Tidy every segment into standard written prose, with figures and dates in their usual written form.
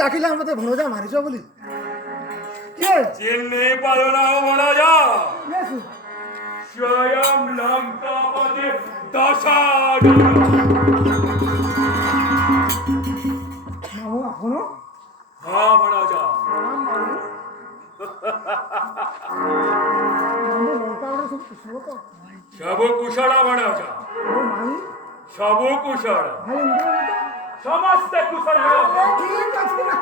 ডাকিলাম মতে ভনজা মারিছ বলি কে চিনতে পারো না ভনজা স্বয়ং লঙ্কাপতি দশানন মামু আপন হ্যাঁ ভনজা মামু লঙ্কার সব কুশল তো সব কুশল ভনজা ও মাই সব কুশল ভাই ইন্দ্র সমস্ত কুশল ঠিক আছে না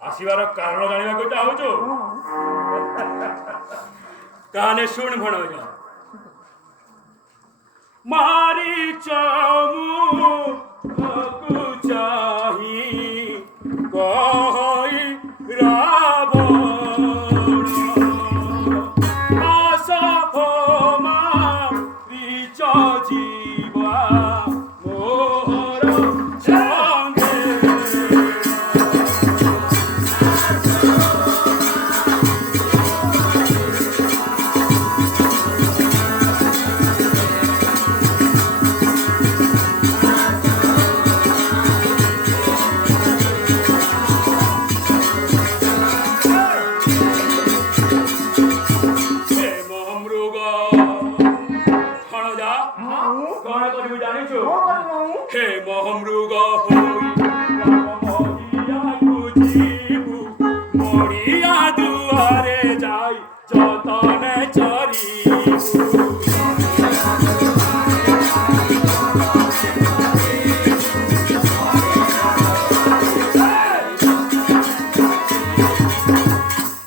আসিবার কারণ জানিବାକୁ চাହୁଛ ତାହେଲେ ଶୁଣ ଭଣଜା ମାରିଚ ମୁହଁକୁ ଚାହିଁ କହି ରାବଣ ଆସଫ ମାରିଚ ଯିବା ମୋହର ଛନ୍ଦେ हे महमृग जीवु मरिया दुआरे जाई जतने चरिबु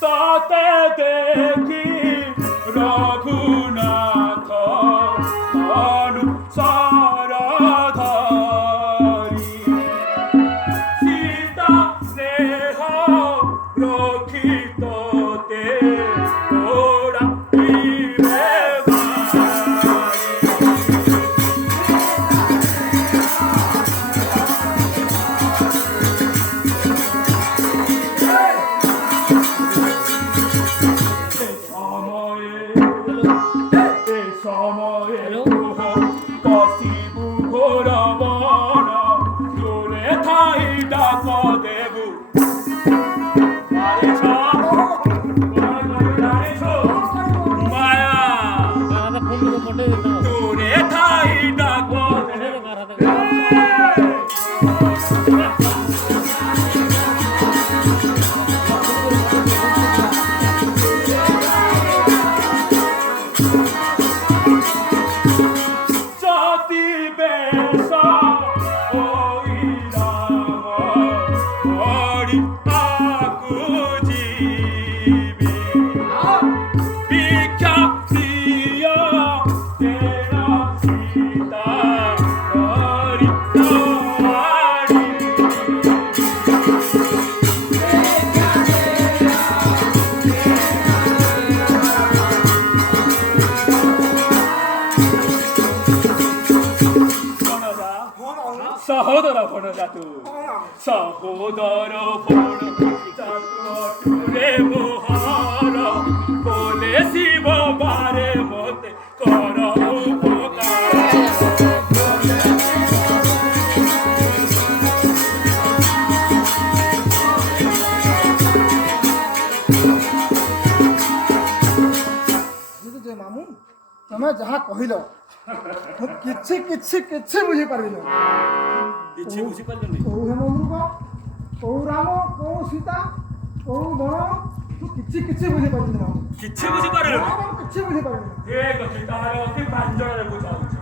ताते देखी रघुनाथ अनुसार সহোদর ভণজা তু সহোদর ভণজা তুরে মোহর বলে শিব বারে মতে কর উপকার মামু তো ତମେ ଯାହା କହିଲ ମୁଁ କିଛି କିଛି କିଛି ବୁଝିପାରିବିନି। କିଛି ବୁଝିପାରିଲନି? କୋଉ ହେମମୃଗ, କୋଉ ରାମ, କୋଉ ସୀତା, କୋଉ ବଣ, ମୁଁ କିଛି କିଛି ବୁଝିପାରିବିନି ମାମୁଁ। କିଛି ବୁଝିପାରିଲନି? କିଛି ବୁଝିପାରିବିନି। ଠିକ ଅଛି, ତାହେଲେ ଅତି ପ୍ରାଞ୍ଜଳରେ ବୁଝାଉଛି।